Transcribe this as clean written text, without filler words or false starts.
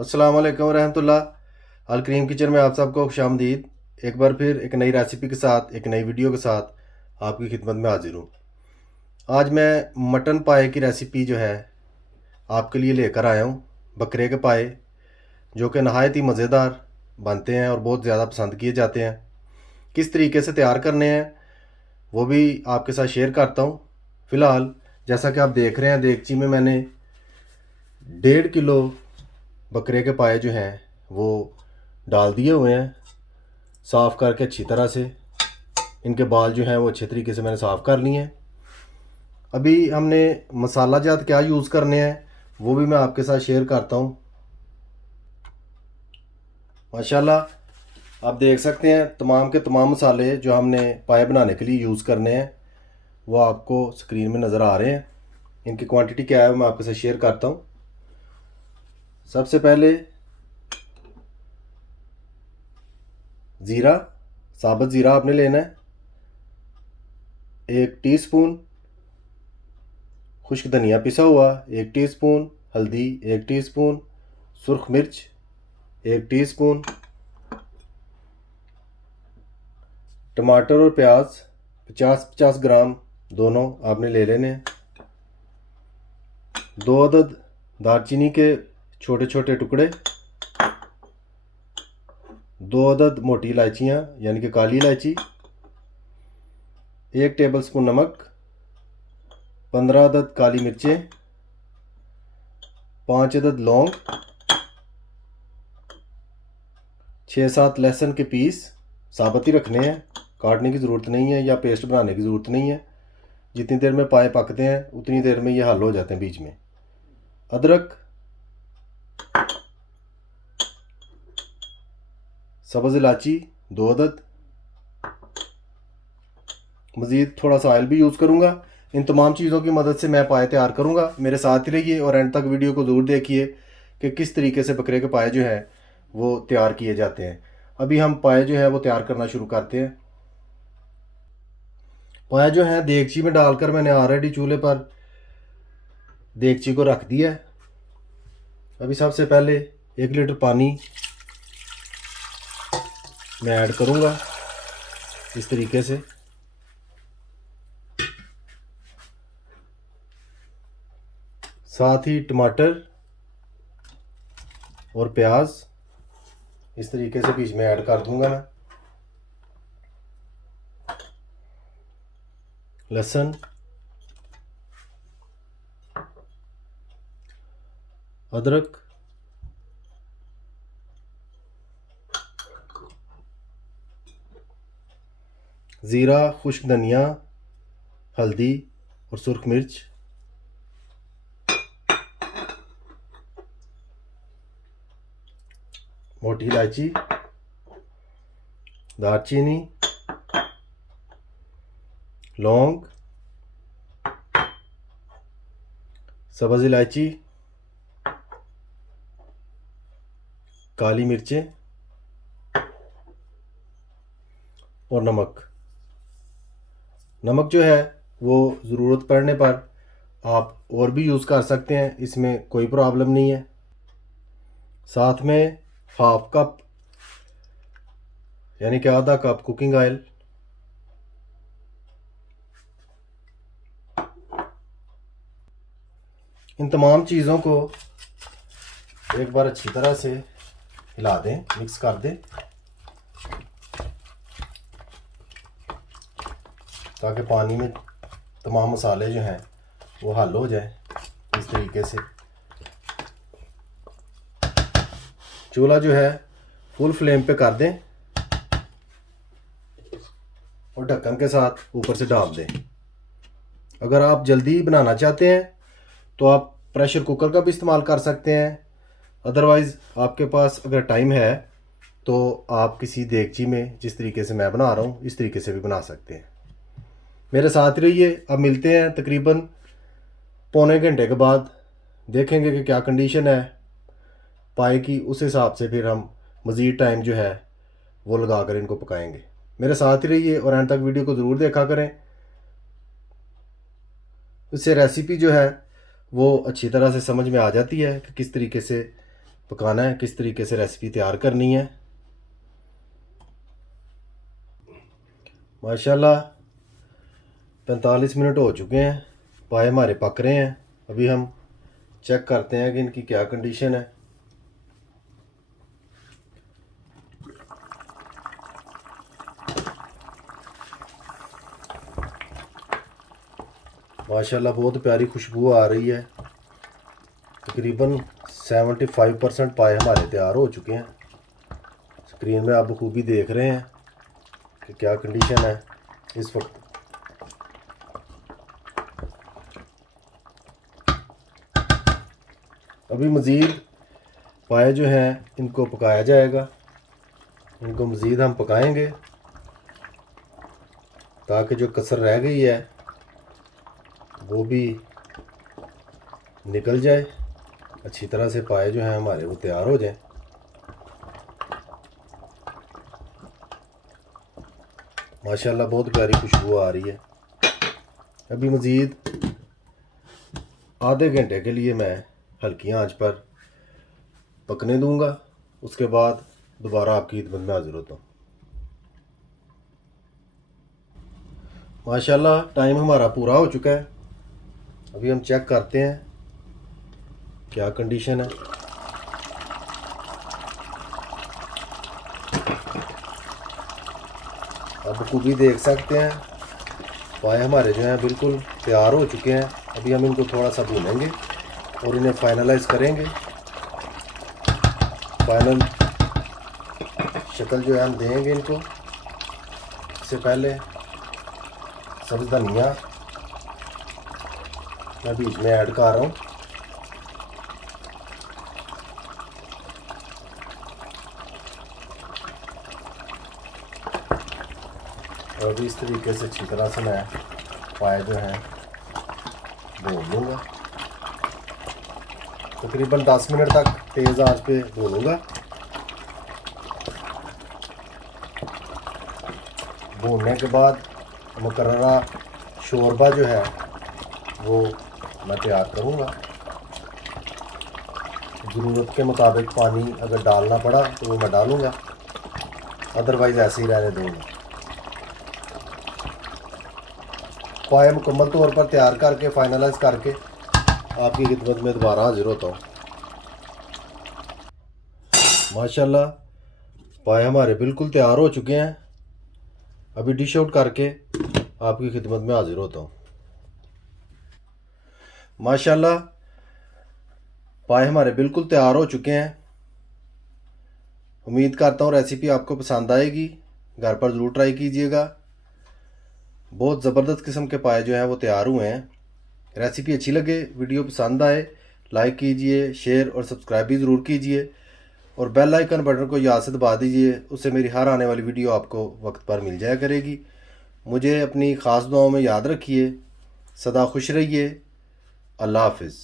अस्सलाम वालेकुम रहमतुल्लाह। अल करीम किचन में आप सबको खुशामदीद। एक बार फिर एक नई रेसिपी के साथ, एक नई वीडियो के साथ आपकी खिदमत में हाजिर हूँ। आज मैं मटन पाए की रेसिपी जो है आपके लिए लेकर आया हूँ। बकरे के पाए जो कि नहायत ही मज़ेदार बनते हैं और बहुत ज़्यादा पसंद किए जाते हैं। किस तरीके से तैयार करने हैं वो भी आपके साथ शेयर करता हूँ। फ़िलहाल जैसा कि आप देख रहे हैं, देगची में मैंने 1.5 किलो बकरे के पाए जो हैं वो डाल दिए हुए हैं, साफ़ करके अच्छी तरह से। इनके बाल जो हैं वो अच्छे तरीके से मैंने साफ़ कर लिए हैं। अभी हमने मसाला जात क्या यूज़ करने हैं वो भी मैं आपके साथ शेयर करता हूँ। माशाल्लाह आप देख सकते हैं तमाम के तमाम मसाले जो हमने पाए बनाने के लिए यूज़ करने हैं वो आपको स्क्रीन में नज़र आ रहे हैं। इनकी क्वांटिटी क्या है मैं आपके साथ शेयर करता हूँ। सबसे पहले ज़ीरा, साबुत ज़ीरा आपने लेना है 1 टीस्पून, खुश्क धनिया पिसा हुआ 1 टीस्पून, हल्दी 1 टीस्पून, सुर्ख मिर्च 1 टीस्पून, टमाटर और प्याज 50-50 ग्राम दोनों आपने ले लेने हैं। 2 अदद दालचीनी के छोटे छोटे टुकड़े, 2 अदद मोटी इलायचियाँ यानी कि काली इलायची, 1 टेबलस्पून नमक, 15 अदद काली मिर्चें, 5 अदद लौंग, 6-7 लहसुन के पीस साबुत ही रखने हैं, काटने की ज़रूरत नहीं है या पेस्ट बनाने की ज़रूरत नहीं है। जितनी देर में पाए पकते हैं उतनी देर में ये हल हो जाते हैं बीच में। अदरक, सब्ज़ इलायची 2 अदद, मज़ीद थोड़ा सा ऑयल भी यूज़ करूँगा। इन तमाम चीज़ों की मदद से मैं पाए तैयार करूँगा। मेरे साथ ही रहिए और एंड तक वीडियो को ज़रूर देखिए कि किस तरीके से बकरे के पाए जो हैं वो तैयार किए जाते हैं। अभी हम पाए जो है वो तैयार करना शुरू करते हैं। पाए जो है देगची में डालकर मैंने ऑलरेडी चूल्हे पर देगची को रख दिया है। अभी सबसे पहले 1 लीटर पानी मैं ऐड करूँगा इस तरीके से। साथ ही टमाटर और प्याज इस तरीके से बीच में ऐड कर दूंगा मैं। लहसुन, अदरक, ज़ीरा, खुश्क धनिया, हल्दी और सुर्ख मिर्च, मोटी इलायची, दालचीनी, लौंग, सब्ज़ इलायची, काली मिर्चें और नमक। नमक जो है वो ज़रूरत पड़ने पर आप और भी यूज़ कर सकते हैं, इसमें कोई प्रॉब्लम नहीं है। साथ में हाफ कप यानी कि आधा कप कुकिंग ऑयल, इन तमाम चीज़ों को एक बार अच्छी तरह से हिला दें, मिक्स कर दें ताकि पानी में तमाम मसाले जो हैं वो हल हो जाए। इस तरीके से चूल्हा जो है फुल फ्लेम पे कर दें और ढक्कन के साथ ऊपर से डाल दें। अगर आप जल्दी बनाना चाहते हैं तो आप प्रेशर कुकर का भी इस्तेमाल कर सकते हैं। अदरवाइज़ आपके पास अगर टाइम है तो आप किसी देगची में, जिस तरीके से मैं बना रहा हूँ इस तरीके से भी बना सकते हैं। मेरे साथ रहिए। अब मिलते हैं तकरीबन पौने घंटे के बाद, देखेंगे कि क्या कंडीशन है पाए की। उस हिसाब से फिर हम मज़ीद टाइम जो है वो लगा कर इनको पकाएंगे। मेरे साथ ही रहिए और एंड तक वीडियो को ज़रूर देखा करें। इससे रेसिपी जो है वो अच्छी तरह से समझ में आ जाती है कि किस तरीके से पकाना है, किस तरीके से रेसिपी तैयार करनी है। माशाल्लाह 45 मिनट हो चुके हैं, पाए हमारे पक रहे हैं। अभी हम चेक करते हैं कि इनकी क्या कंडीशन है। माशाल्लाह बहुत प्यारी खुशबू आ रही है। तकरीबन 75% पाए हमारे तैयार हो चुके हैं। स्क्रीन में आप बखूबी देख रहे हैं कि क्या कंडीशन है इस वक्त। अभी मज़ीद पाए जो हैं इनको पकाया जाएगा, इनको मज़ीद हम पकाएंगे ताकि जो कसर रह गई है वो भी निकल जाए, अच्छी तरह से पाए जो हैं हमारे वो तैयार हो जाएं। माशाल्लाह बहुत प्यारी खुशबू आ रही है। अभी मज़ीद आधे घंटे के लिए मैं हल्की आंच पर पकने दूंगा, उसके बाद दोबारा आपकी खिदमत में हाजिर होता हूँ। माशाल्लाह टाइम हमारा पूरा हो चुका है। अभी हम चेक करते हैं क्या कंडीशन है। आप बखूबी देख सकते हैं पाए हमारे जो हैं बिल्कुल तैयार हो चुके हैं। अभी हम इनको थोड़ा सा भूनेंगे और इन्हें फाइनलाइज करेंगे। फाइनल शक्ल जो है हम देंगे इनको। इससे पहले सब्ज़ धनिया मैं बीच में ऐड कर रहा हूँ। और अभी इस तरीके से अच्छी तरह से मैं पाए जो हैं भून लूँगा। तकरीबन 10 मिनट तक तेज़ आंच पे भूनूंगा। भूनने के बाद मुकर्ररा शोरबा जो है वो मैं तैयार करूँगा। ज़रूरत के मुताबिक पानी अगर डालना पड़ा तो वो मैं डालूँगा, अदरवाइज़ ऐसे ही रहने दूँगा। पाए मुकम्मल तौर पर तैयार करके फाइनलाइज करके आपकी खिदमत में दोबारा हाजिर होता हूँ। माशाल्लाह पाए हमारे बिल्कुल तैयार हो चुके हैं। अभी डिश आउट करके आपकी खिदमत में हाजिर होता हूँ। माशाल्लाह पाए हमारे बिल्कुल तैयार हो चुके हैं। उम्मीद करता हूँ रेसिपी आपको पसंद आएगी, घर पर ज़रूर ट्राई कीजिएगा। बहुत ज़बरदस्त किस्म के पाए जो हैं वो तैयार हुए हैं। रेसिपी अच्छी लगे, वीडियो पसंद आए, लाइक कीजिए, शेयर और सब्सक्राइब भी ज़रूर कीजिए और बेल आइकन बटन को याद से दबा दीजिए। उससे मेरी हर आने वाली वीडियो आपको वक्त पर मिल जाया करेगी। मुझे अपनी ख़ास दुआओं में याद रखिए। सदा खुश रहिए। अल्लाह हाफ़िज़।